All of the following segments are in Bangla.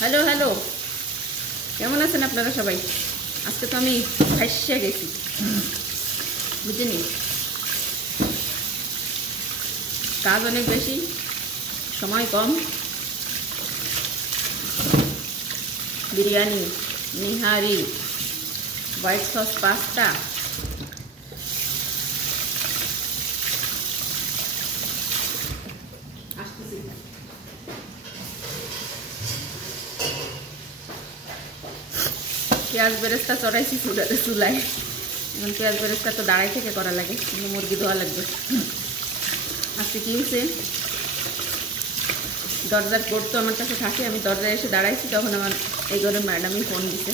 হ্যালো হ্যালো, কেমন আছেন আপনারা সবাই? আজকে তো আমি ভাইসা গেছি, বুঝিনি, কাজ অনেক বেশি, সময় কম। Biryani, nihari, white sauce pasta, পেঁয়াজ বেরেস্তা চড়াইছি চুলায়। এখন পেঁয়াজ বেরেস্তা তো দাঁড়াই থেকে করা লাগে, কিন্তু মুরগি ধোয়া লাগবে। আজকে কি হয়েছে, দরজার কোড তো আমার কাছে থাকে, আমি দরজায় এসে দাঁড়াইছি, তখন আমার এই ঘরে ম্যাডামই ফোন দিছে।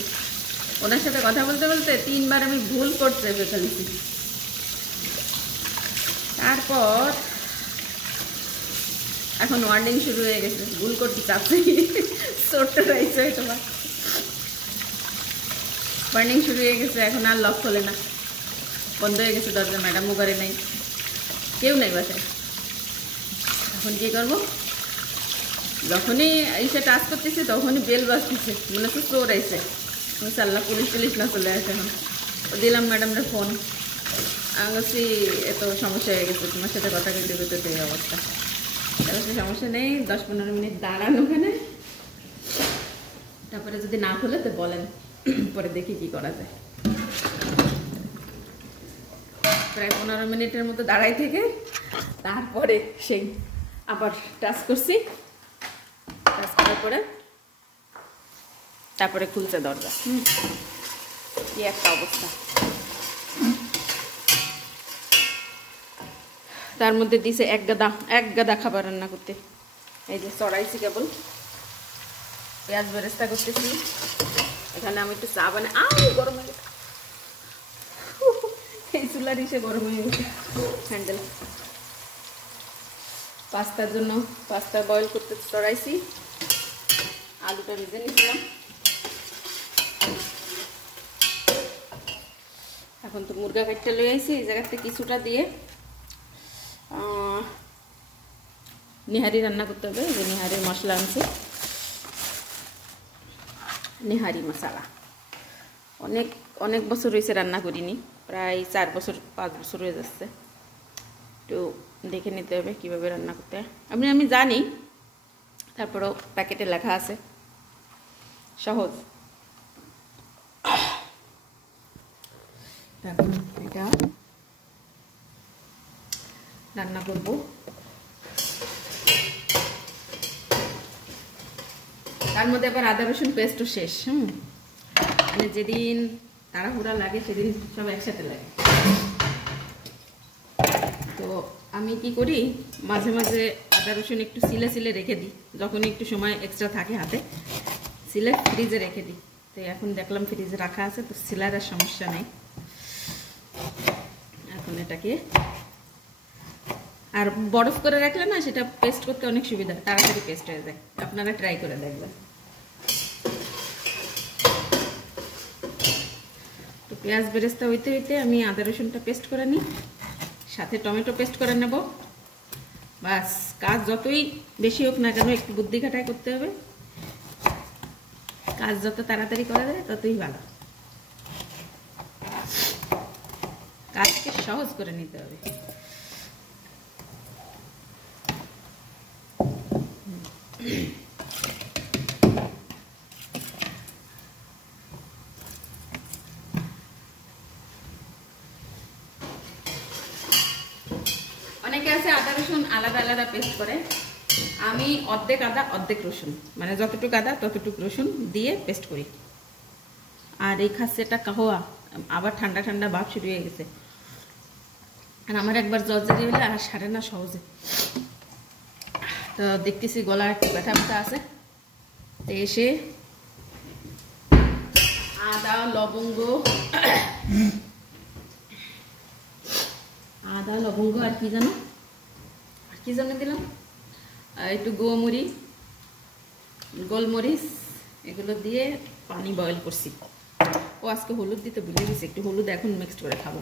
ওনার সাথে কথা বলতে বলতে 3বার আমি ভুল করতে ফেলেছি। তারপর এখন ওয়ার্নিং শুরু হয়ে গেছে, ভুল করতে চাচ্ছি, ছোট্ট রয়েছে তোমার ওয়ার্নিং শুরু হয়ে গেছে। এখন আর লক খোলে না, বন্ধ হয়ে গেছে দরজা, ম্যাডামও করে নাই, কেউ নাই বাসায়। এখন কী করবো? যখনই এসে টাচ করতেছে তখনই বেল বাজতেছে, মনে হচ্ছে চোর আইসে। আল্লাহ, পুলিশ টুলিশ না চলে আসে। এখন দিলাম ম্যাডামরা ফোন, আমি বলছি এত সমস্যা হয়ে গেছে, তোমার সাথে কথা কইতে কইতে তো এই অবস্থা। তারপরে সমস্যা নেই, 10-15 মিনিট দাঁড়ান ওখানে, তারপরে যদি না খুলে তো বলেন, পরে দেখি কি করা যায়। প্রায় 15 মিনিটের মতো দাঁড়াই থেকে তারপরে সেই আবার টাচ করছি, টাচ করার পরে তারপরে খুলছে দরজা। কি একটা অবস্থা। তার মধ্যে দিছে এক গাদা খাবার রান্না করতে। এই যে চড়াইছি, কেবল পেঁয়াজ বেরেস্তা করতেছি। এখানে আমি একটু চা বানাই, গরম হয়ে গেছে, এই চুলার ইসে গরম হয়ে গেছে হ্যান্ডেল। পাস্তার জন্য পাস্তা বয়েল করতে চড়াইছি, আলুটা ভেজে নিয়েছিলাম। এখন তো মুরগা কাটটা লয়ে আইছি, এই জায়গাতে কিছুটা দিয়ে নিহারি রান্না করতে হবে। যে নিহারির মশলা আনছি, নিহারি মশলা অনেক অনেক বছর হয়েছে রান্না করিনি, প্রায় 4-5 বছর হয়ে যাচ্ছে। একটু দেখে নিতে হবে কীভাবে রান্না করতে হয়। আমি জানি, তারপরেও প্যাকেটে লেখা আছে, সহজ। এখন এটা রান্না করব। তার মধ্যে আবার আদা রসুন পেস্টও শেষ। মানে যেদিন তাড়াহুড়া লাগে সেদিন সব একসাথে লাগে। তো আমি কি করি, মাঝে মাঝে আদা রসুন একটু সিলে সিলে রেখে দিই, যখন একটু সময় এক্সট্রা থাকে হাতে, সিলে ফ্রিজে রেখে দিই। তো এখন দেখলাম ফ্রিজে রাখা আছে, তো সিলার আর সমস্যা নেই। এখন এটাকে আর বরফ করে রাখলে না, সেটা পেস্ট করতে অনেক সুবিধা, তাড়াতাড়ি পেস্ট হয়ে যায়। আপনারা ট্রাই করে দেখবেন। তো পেঁয়াজ বেরেস্তা হইতে হইতে আমি আদা রসুনটা পেস্ট করে নিই, সাথে টমেটো পেস্ট করে নেব। বাস, কাজ যতই বেশি হোক না কেন, একটু বুদ্ধি খাটাই করতে হবে। কাজ যত তাড়াতাড়ি করা যায় ততই ভালো, কাজকে সহজ করে নিতে হবে। অনেকে আছে আদা রসুন আলাদা আলাদা পেস্ট করে, আমি অর্ধেক আদা অর্ধেক রসুন, মানে যতটুকু আদা ততটুকু রসুন দিয়ে পেস্ট করি। আর এই খাসিটা কাহোয়া, আবার ঠান্ডা ঠান্ডা ভাব শুরু হয়ে গেছে, আর আমার একবার জ্বর জারি হলে আর সারে না সহজে। তো দেখতেছি গলা একটু ব্যথা ব্যথা আছে, তো এসে আদা লবঙ্গ আর কি জানো দিলাম, একটু গোলমরিচ এগুলো দিয়ে পানি বয়েল করছি। ও আজকে হলুদ দিতে ভুলে গেছি, একটু হলুদ এখন মিক্সড করে খাবো।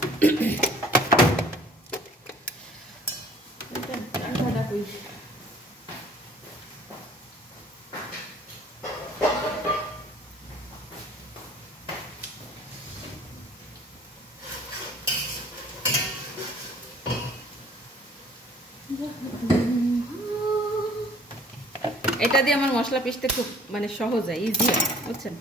এটা দিয়ে আমার মশলা পিষতে খুব মানে সহজ হয়, ইজি হয়, বুঝছেন।